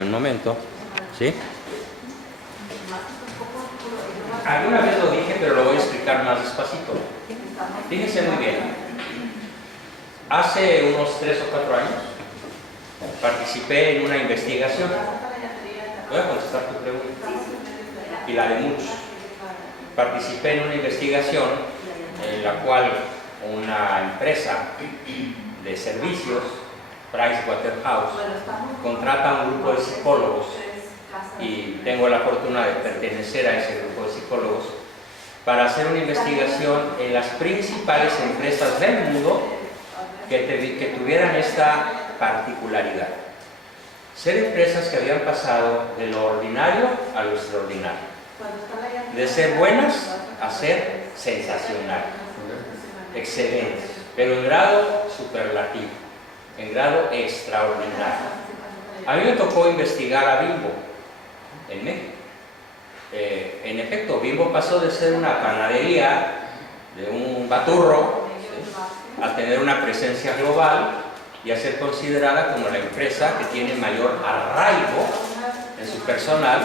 Un momento, ¿sí? Alguna vez lo dije, pero lo voy a explicar más despacito. Fíjense muy bien. Hace unos 3 o 4 años participé en una investigación. Voy a contestar tu pregunta y la de muchos. Participé en una investigación en la cual una empresa de servicios, Pricewaterhouse, contrata a un grupo de psicólogos, y tengo la fortuna de pertenecer a ese grupo de psicólogos, para hacer una investigación en las principales empresas del mundo que tuvieran esta particularidad. Ser empresas que habían pasado de lo ordinario a lo extraordinario, de ser buenas a ser sensacionales, excelentes, pero en grado superlativo, en grado extraordinario. A mí me tocó investigar a Bimbo en México. En efecto, Bimbo pasó de ser una panadería de un baturro, ¿sí?, a tener una presencia global y a ser considerada como la empresa que tiene mayor arraigo en su personal,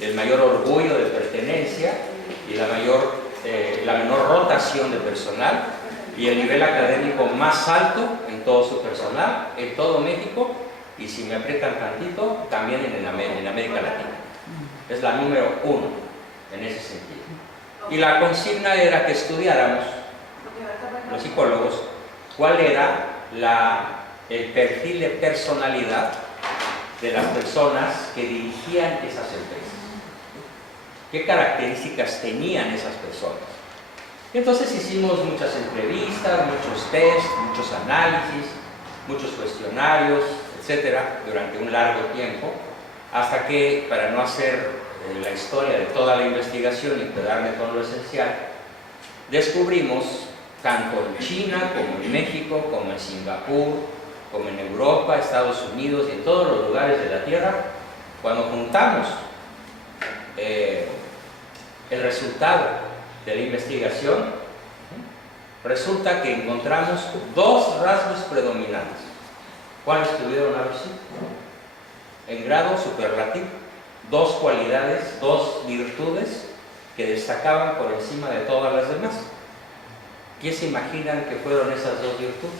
el mayor orgullo de pertenencia y la menor rotación de personal y el nivel académico más alto en todo su personal, en todo México, y si me aprietan tantito, también en América Latina. Es la número 1 en ese sentido. Y la consigna era que estudiáramos, los psicólogos, cuál era el perfil de personalidad de las personas que dirigían esas empresas. ¿Qué características tenían esas personas? Entonces hicimos muchas entrevistas, muchos tests, muchos análisis, muchos cuestionarios, etcétera, durante un largo tiempo, hasta que, para no hacer la historia de toda la investigación y quedarme con lo esencial, descubrimos, tanto en China como en México, como en Singapur, como en Europa, Estados Unidos y en todos los lugares de la Tierra, cuando juntamos el resultado de la investigación, resulta que encontramos 2 rasgos predominantes. ¿Cuáles pudieron haber sido? En grado superlativo, 2 cualidades, 2 virtudes que destacaban por encima de todas las demás. ¿Qué se imaginan que fueron esas 2 virtudes?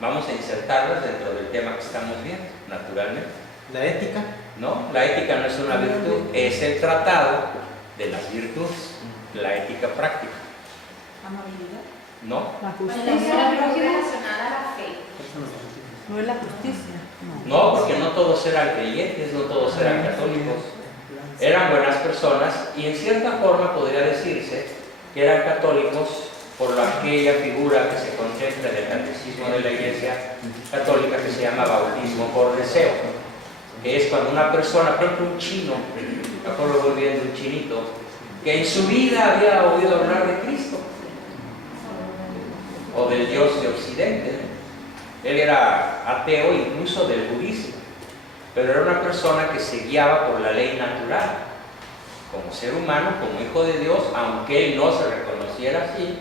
Vamos a insertarlas dentro del tema que estamos viendo, naturalmente. ¿La ética? No, la ética no es una virtud, es el tratado de las virtudes, la ética práctica. ¿Amabilidad? ¿No? ¿La Pues justicia? la relacionada a la fe. ¿No es la justicia? No, porque no todos eran creyentes, no todos eran católicos. Eran buenas personas y en cierta forma podría decirse que eran católicos por aquella figura que se contempla en el catecismo de la Iglesia Católica, que se llama bautismo por deseo, que es cuando una persona, por ejemplo un chino, me acuerdo muy bien de un chinito, que en su vida había oído hablar de Cristo o del Dios de Occidente. Él era ateo incluso del budismo, pero era una persona que se guiaba por la ley natural, como ser humano, como hijo de Dios, aunque él no se reconociera así,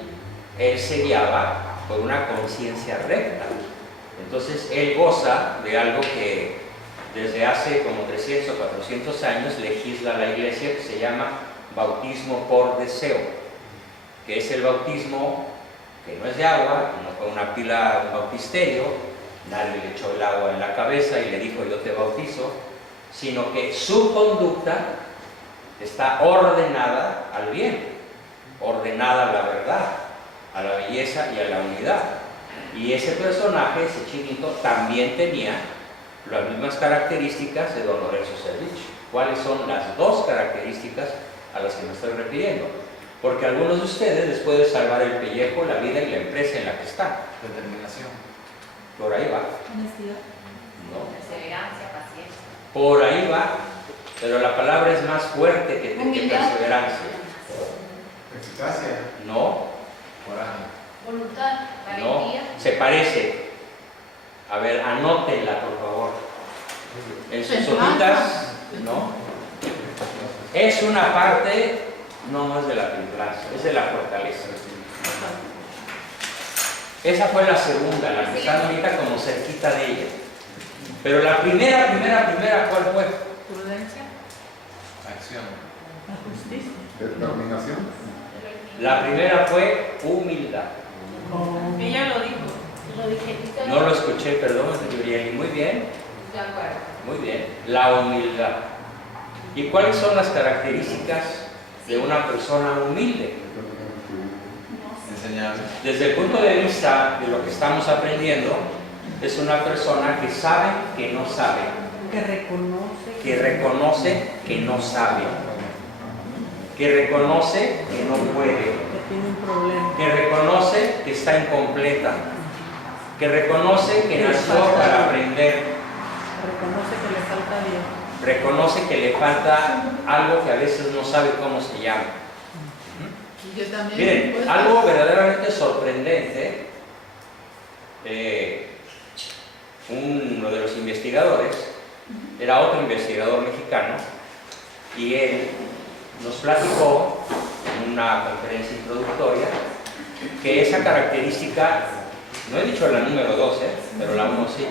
él se guiaba por una conciencia recta. Entonces él goza de algo que desde hace como 300 o 400 años legisla la Iglesia, que se llama bautismo por deseo, que es el bautismo que no es de agua, no fue una pila, un bautisterio, nadie le echó el agua en la cabeza y le dijo yo te bautizo, sino que su conducta está ordenada al bien, ordenada a la verdad, a la belleza y a la unidad. Y ese personaje, ese chinito, también tenía las mismas características de don Lorenzo Servitje. ¿Cuáles son las 2 características a las que me estoy refiriendo? Porque a algunos de ustedes les puede salvar el pellejo, la vida y la empresa en la que están. Determinación. Por ahí va. Honestidad. ¿No? Perseverancia, paciencia. Por ahí va. Pero la palabra es más fuerte que perseverancia. Eficacia. No, Coraje. Voluntad, no. valentía. Se parece. A ver, anótenla, por favor. En sus hojitas, ¿no? Es una parte, no es de la templanza, es de la fortaleza. Esa fue la segunda, la que está ahorita como cerquita de ella. Pero la primera, ¿cuál fue? Prudencia. Acción. La justicia. Determinación. La primera fue humildad. Ella lo dijo. Lo dijiste. No lo escuché, perdón, Yurieli. Muy bien, De acuerdo. muy bien. La humildad. ¿Y cuáles son las características de una persona humilde? Enseñable. Desde el punto de vista de lo que estamos aprendiendo, es una persona que sabe que no sabe, Que reconoce. que reconoce que no sabe, que reconoce que no puede, Que tiene un problema. que reconoce que está incompleta, que reconoce que nació para aprender, Reconoce que le falta Dios. reconoce que le falta algo que a veces no sabe cómo se llama. Yo también. Miren, algo verdaderamente sorprendente, uno de los investigadores, era otro investigador mexicano, y él nos platicó en una conferencia introductoria que esa característica, no he dicho la número 2, pero la 1 sí,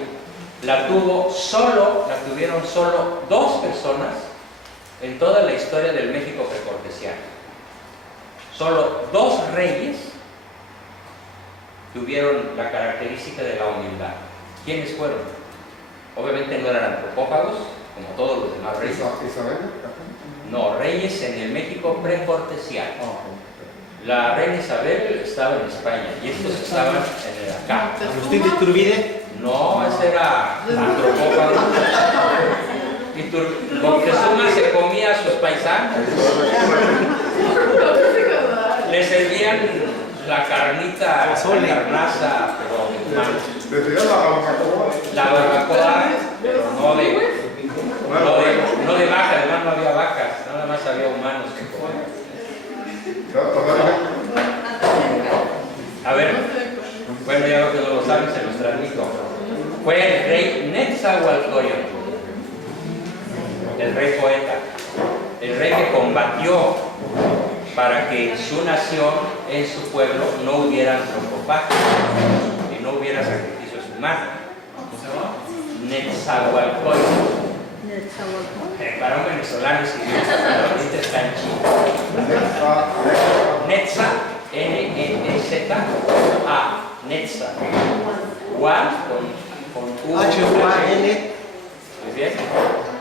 la tuvieron solo 2 personas en toda la historia del México precortesiano. Solo 2 reyes tuvieron la característica de la humildad. ¿Quiénes fueron? Obviamente no eran antropófagos, como todos los demás reyes. Isabel. No, reyes en el México precortesiano. Ah, ok. La reina Isabel estaba en España y estos estaban en el acá. ¿Agustín de Iturbide? No, ese era antropófago. Moctezuma se comía a sus paisanos. Le servían la carnita, la carnaza, pero de humanos. Decía la barbacoa. La barbacoa, pero no de vaca, además no había vacas, nada más había humanos que comían. A ver, bueno, ya lo que no lo saben, se los transmito. Fue el rey Netzahualcóyotl, el rey poeta, el rey que combatió para que en su nación, en su pueblo, no hubiera antropofagia y no hubiera sacrificios humanos. ¿Cómo se llama? Netzahualcóyotl. Netzahualcóyotl. Para un venezolano es ahorita está en Chile. Netza, N-E-Z-A, Netza. Hual con U. H-U-A-L Muy bien.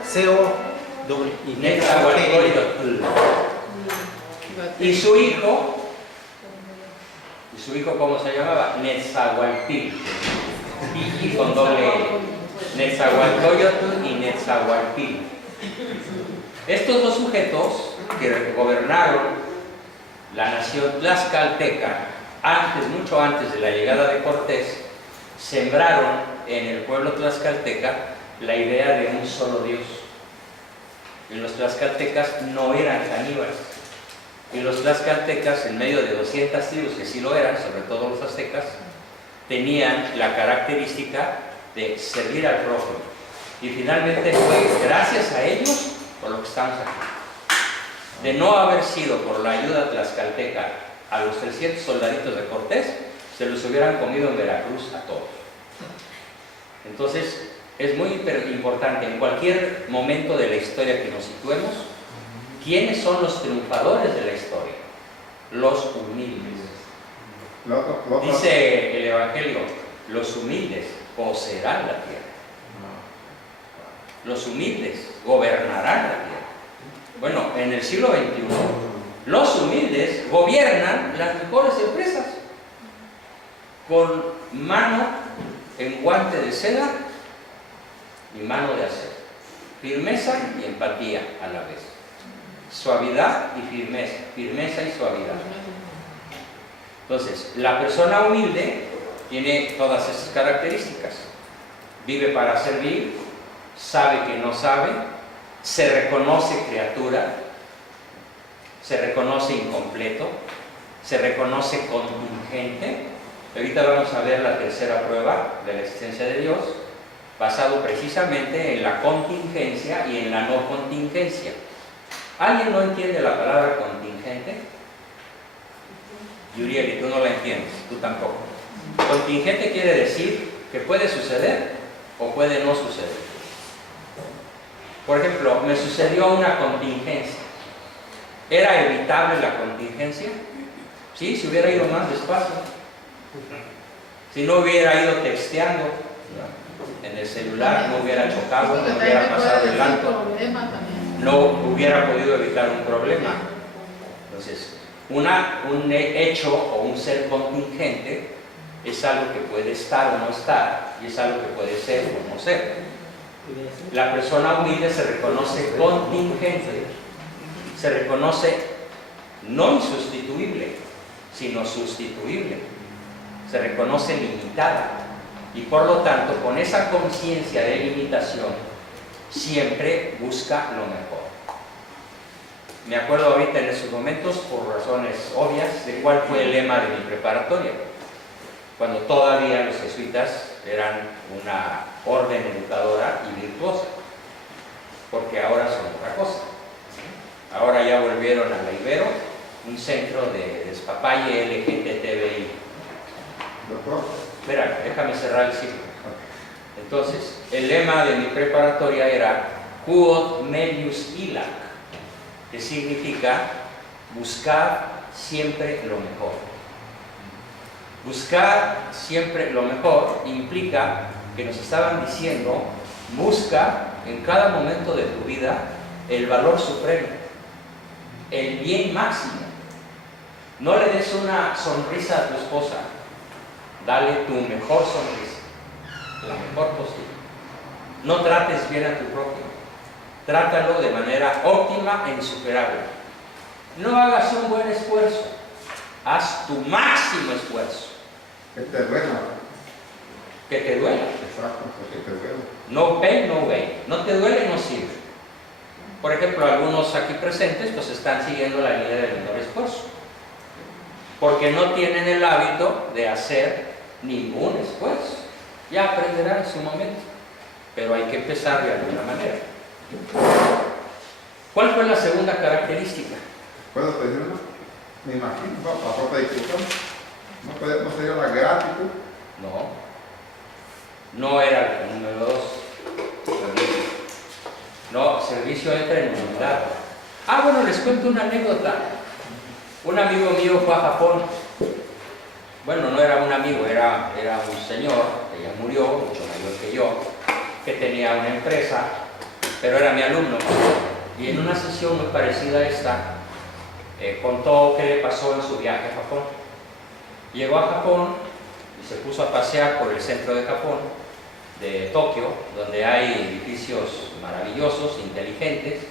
C-O-W. Netzahualcóyotl. Y su hijo, ¿cómo se llamaba? Netzahualpil. Y con doble L. Netzahualcóyotl y Netzahualpil. Estos 2 sujetos que gobernaron la nación tlaxcalteca mucho antes de la llegada de Cortés, sembraron en el pueblo tlaxcalteca la idea de un solo Dios. Y los tlaxcaltecas no eran caníbales. Y los tlaxcaltecas, en medio de 200 tribus que sí lo eran, sobre todo los aztecas, tenían la característica de servir al prójimo. Y finalmente fue gracias a ellos por lo que estamos aquí. De no haber sido por la ayuda tlaxcalteca a los 300 soldaditos de Cortés, se los hubieran comido en Veracruz a todos. Entonces, es muy importante en cualquier momento de la historia que nos situemos, ¿quiénes son los triunfadores de la historia? Los humildes. Dice el Evangelio, los humildes poseerán la tierra. Los humildes gobernarán la tierra. Bueno, en el siglo XXI, los humildes gobiernan las mejores empresas con mano en guante de seda y mano de acero. Firmeza y empatía a la vez. Suavidad y firmeza. Firmeza y suavidad. Entonces, la persona humilde tiene todas esas características. Vive para servir, sabe que no sabe, se reconoce criatura, se reconoce incompleto, se reconoce contingente. Ahorita vamos a ver la tercera prueba de la existencia de Dios, basado precisamente en la contingencia y en la no contingencia. ¿Alguien no entiende la palabra contingente? Yurieli, tú no la entiendes, tú tampoco. Contingente quiere decir que puede suceder o puede no suceder. Por ejemplo, me sucedió una contingencia. ¿Era evitable la contingencia? Sí, si hubiera ido más despacio. Si no hubiera ido texteando en el celular, no hubiera chocado, no hubiera pasado el alto, no hubiera podido evitar un problema. Entonces, un hecho o un ser contingente es algo que puede estar o no estar, y es algo que puede ser o no ser. La persona humilde se reconoce contingente, se reconoce no insustituible, sino sustituible, se reconoce limitada, y por lo tanto, con esa conciencia de limitación, siempre busca lo mejor. Me acuerdo ahorita en esos momentos, por razones obvias, de cuál fue el lema de mi preparatoria, cuando todavía los jesuitas eran una orden educadora y virtuosa, porque ahora son otra cosa. Ahora ya volvieron a la Ibero, un centro de despapalle LGTBI. Doctor, Espera, déjame cerrar el ciclo. Entonces, el lema de mi preparatoria era Quod melius illac, que significa buscar siempre lo mejor. Buscar siempre lo mejor implica que nos estaban diciendo, busca en cada momento de tu vida el valor supremo, el bien máximo. No le des una sonrisa a tu esposa, dale tu mejor sonrisa, la mejor posible. No trates bien a tu prójimo, trátalo de manera óptima e insuperable. No hagas un buen esfuerzo, haz tu máximo esfuerzo. que te duela. Que te duela. Exacto, que te duela. No pain, no gain. No te duele, no sirve. Por ejemplo, algunos aquí presentes pues están siguiendo la línea del menor esfuerzo, porque no tienen el hábito de hacer ningún esfuerzo. Ya aprenderán en su momento, pero hay que empezar de alguna manera. ¿Cuál fue la segunda característica? ¿Puedo pedirlo? Me imagino, para otra discusión. ¿No sería la gratitud? No era el número 2. No, servicio entra en humildad. Bueno, les cuento una anécdota. Un amigo mío fue a Japón. Bueno, no era un amigo, era un señor que ya murió, mucho mayor que yo, que tenía una empresa, pero era mi alumno. Y en una sesión muy parecida a esta, contó qué le pasó en su viaje a Japón. Llegó a Japón y se puso a pasear por el centro de Japón, de Tokio, donde hay edificios maravillosos, inteligentes,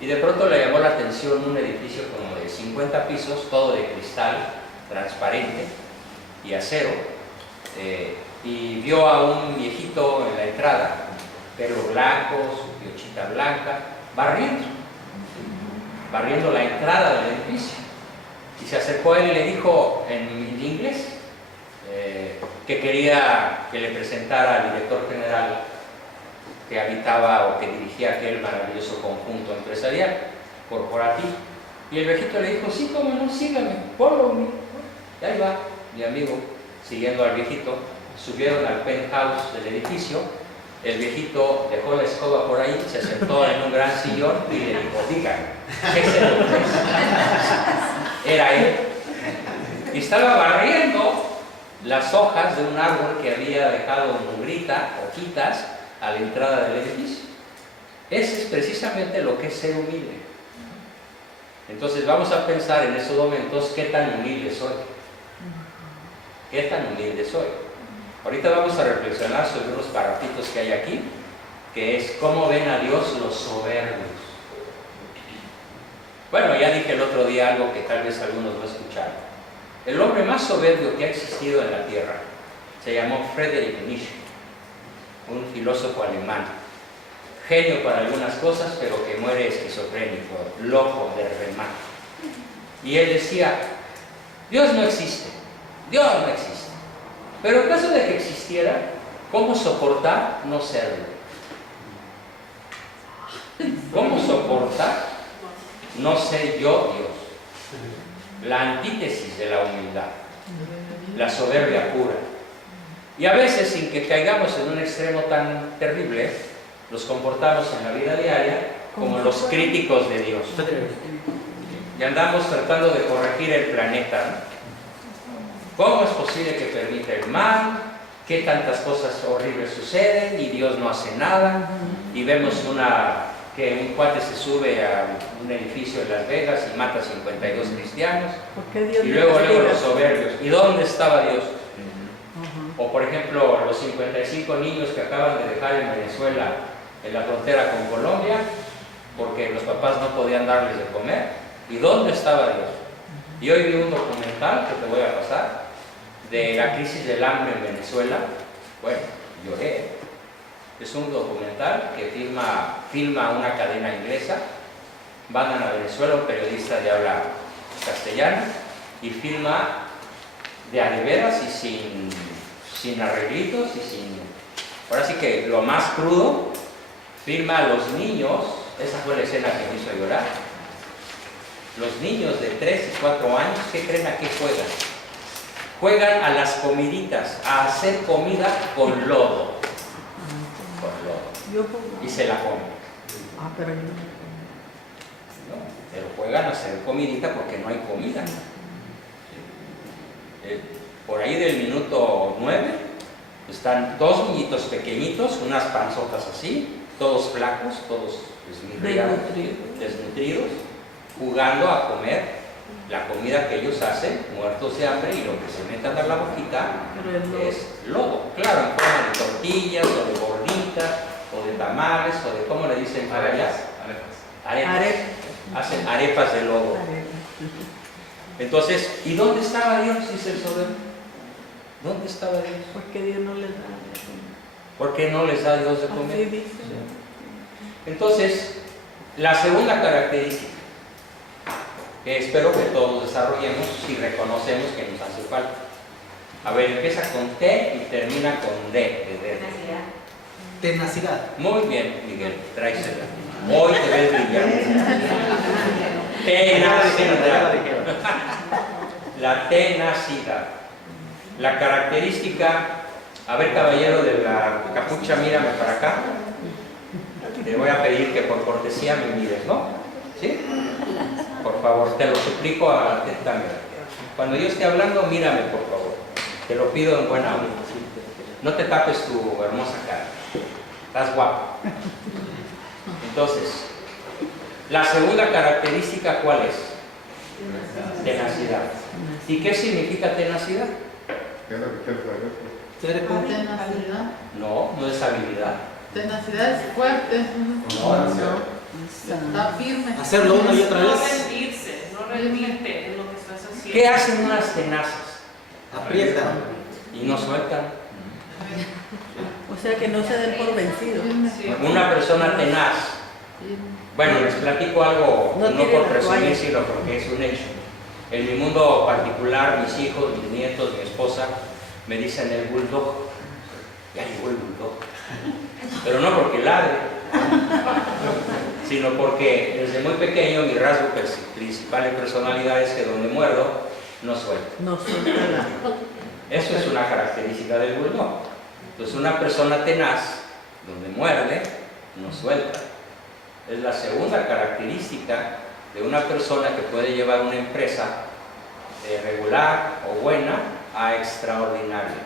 y de pronto le llamó la atención un edificio como de 50 pisos, todo de cristal transparente y acero, y vio a un viejito en la entrada, pelo blanco, su piochita blanca, barriendo la entrada del edificio. Y se acercó a él y le dijo en inglés que quería que le presentara al director general que habitaba o que dirigía aquel maravilloso conjunto empresarial corporativo. Y el viejito le dijo, sí, cómo no, sígame, follow me. Y ahí va mi amigo, siguiendo al viejito. Subieron al penthouse del edificio. El viejito dejó la escoba por ahí, se sentó en un gran sillón y le dijo, dígame, ¿qué se le ofrece? Era él. Y estaba barriendo las hojas de un árbol que había dejado mugrita, hojitas, a la entrada del edificio. Ese es precisamente lo que es ser humilde. Entonces vamos a pensar en esos momentos, ¿qué tan humilde soy? ¿Qué tan humilde soy? Ahorita vamos a reflexionar sobre unos párrafitos que hay aquí, que es cómo ven a Dios los soberbios. Bueno, ya dije el otro día algo que tal vez algunos no escucharon. El hombre más soberbio que ha existido en la Tierra se llamó Friedrich Nietzsche, un filósofo alemán, genio para algunas cosas, pero que muere esquizofrénico, loco de remate. Y él decía, Dios no existe, Dios no existe. Pero en caso de que existiera, ¿cómo soportar no serlo? ¿Cómo soportar no ser yo Dios? La antítesis de la humildad. la soberbia pura. Y a veces, sin que caigamos en un extremo tan terrible, nos comportamos en la vida diaria como los críticos de Dios. Y andamos tratando de corregir el planeta, ¿no? ¿Cómo es posible que permite el mal? ¿Qué tantas cosas horribles suceden y Dios no hace nada? Y vemos que un cuate se sube a un edificio en Las Vegas y mata a 52 cristianos. ¿Por qué Dios Y no luego castiga? los soberbios. ¿Y dónde estaba Dios? O por ejemplo, los 55 niños que acaban de dejar en Venezuela, en la frontera con Colombia, porque los papás no podían darles de comer. ¿Y dónde estaba Dios? Y hoy vi un documental que te voy a pasar de la crisis del hambre en Venezuela. Bueno, lloré. Es un documental que filma una cadena inglesa. Van a Venezuela, un periodista de habla castellana, y filma de a de veras y sin arreglitos y sin... Ahora sí que lo más crudo, filma a los niños. Esa fue la escena que me hizo llorar. Los niños de 3 y 4 años, ¿qué creen a qué juegan? Juegan a las comiditas, a hacer comida con lodo. Con lodo. Y se la comen. Pero yo ¿No? Pero juegan a hacer comidita porque no hay comida. Por ahí del minuto 9 están 2 niñitos pequeñitos, unas panzotas así, todos flacos, todos desnutridos, jugando a comer la comida que ellos hacen, muertos de hambre, y lo que se metan a la boquita es lodo. Claro, en forma de tortillas, o de gorditas, o de tamales, o de, ¿cómo le dicen para allá? Arepas. Hacen arepas de lodo. Entonces, ¿y dónde estaba Dios? Dice el soberbio. ¿Dónde estaba Dios? porque Dios no les da de comer. ¿Por qué no les da Dios de comer? Así dice. Entonces, la segunda característica que espero que todos desarrollemos si reconocemos que nos hace falta. A ver, empieza con T y termina con D, de dedo. Tenacidad. Muy bien, Miguel, tráesela. Hoy te ves brillante. Tenacidad. La tenacidad. La característica, a ver, caballero de la capucha, mírame para acá. Te voy a pedir que por cortesía me mires, ¿no? ¿Sí? Por favor, te lo suplico atentamente. Cuando yo esté hablando, mírame, por favor. Te lo pido en buena onda. No te tapes tu hermosa cara. Estás guapo. Entonces, la segunda característica, ¿cuál es? Tenacidad. ¿Y qué significa tenacidad? ¿Qué es lo que usted puede ver? Tenacidad. No, no es habilidad. Tenacidad es fuerte. Está firme. Hacerlo una y otra No vez. rendirse, no rendirte en lo que estás haciendo. ¿Qué hacen unas tenazas? Aprietan. Y no sueltan. O sea que no se den por vencidos. Sí. Una persona tenaz. Bueno, les platico algo, No no tiren por la presumir, toalla. sino porque es un hecho. En mi mundo particular, mis hijos, mis nietos, mi esposa, me dicen el bulldog. Ya llegó el bulldog. Pero no porque ladre, sino porque desde muy pequeño mi rasgo principal de personalidad es que donde muerdo, no suelto. No suelta la... Eso es una característica del bulldog. Entonces, una persona tenaz, donde muerde, no suelta. Es la segunda característica de una persona que puede llevar una empresa de regular o buena a extraordinaria.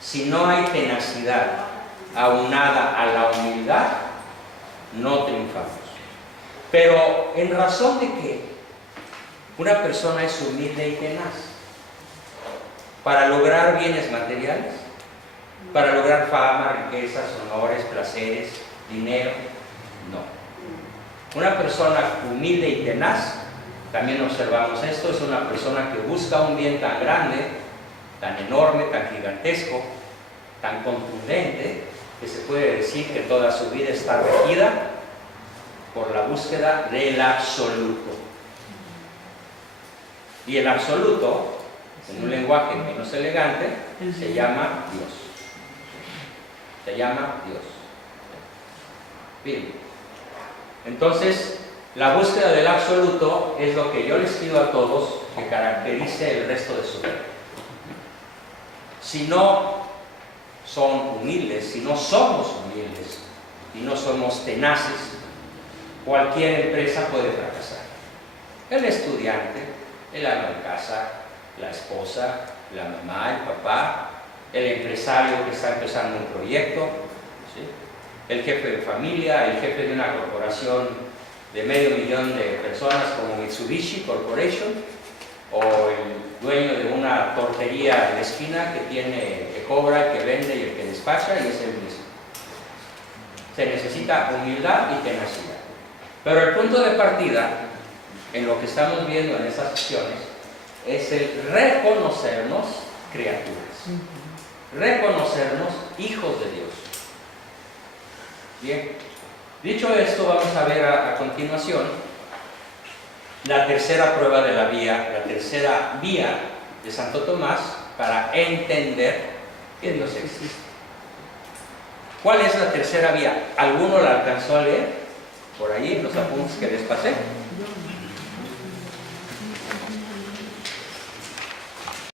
Si no hay tenacidad aunada a la humildad, no triunfamos. Pero en razón de que una persona es humilde y tenaz, para lograr bienes materiales, para lograr fama, riquezas, honores, placeres, dinero, no. Una persona humilde y tenaz, también observamos esto, es una persona que busca un bien tan grande, tan enorme, tan gigantesco, tan contundente, que se puede decir que toda su vida está regida por la búsqueda del absoluto. Y el absoluto, en un lenguaje menos elegante, se llama Dios. Se llama Dios. Bien. Entonces, la búsqueda del absoluto es lo que yo les pido a todos que caracterice el resto de su vida. Si no son humildes, si no somos humildes y no somos tenaces, cualquier empresa puede fracasar. El estudiante, el ama de casa, la esposa, la mamá, el papá, el empresario que está empezando un proyecto, ¿sí? El jefe de familia, el jefe de una corporación de 500,000 de personas como Mitsubishi Corporation, o el dueño de una tortería en la esquina que cobra, el que vende y el que despacha, y es el mismo. Se necesita humildad y tenacidad. Pero el punto de partida, en lo que estamos viendo en estas sesiones, es el reconocernos criaturas, reconocernos hijos de Dios. Bien, dicho esto, vamos a ver a continuación la tercera prueba de la vía, la tercera vía de Santo Tomás para entender que Dios existe. ¿Cuál es la tercera vía? ¿Alguno la alcanzó a leer? Por ahí en los apuntes que les pasé.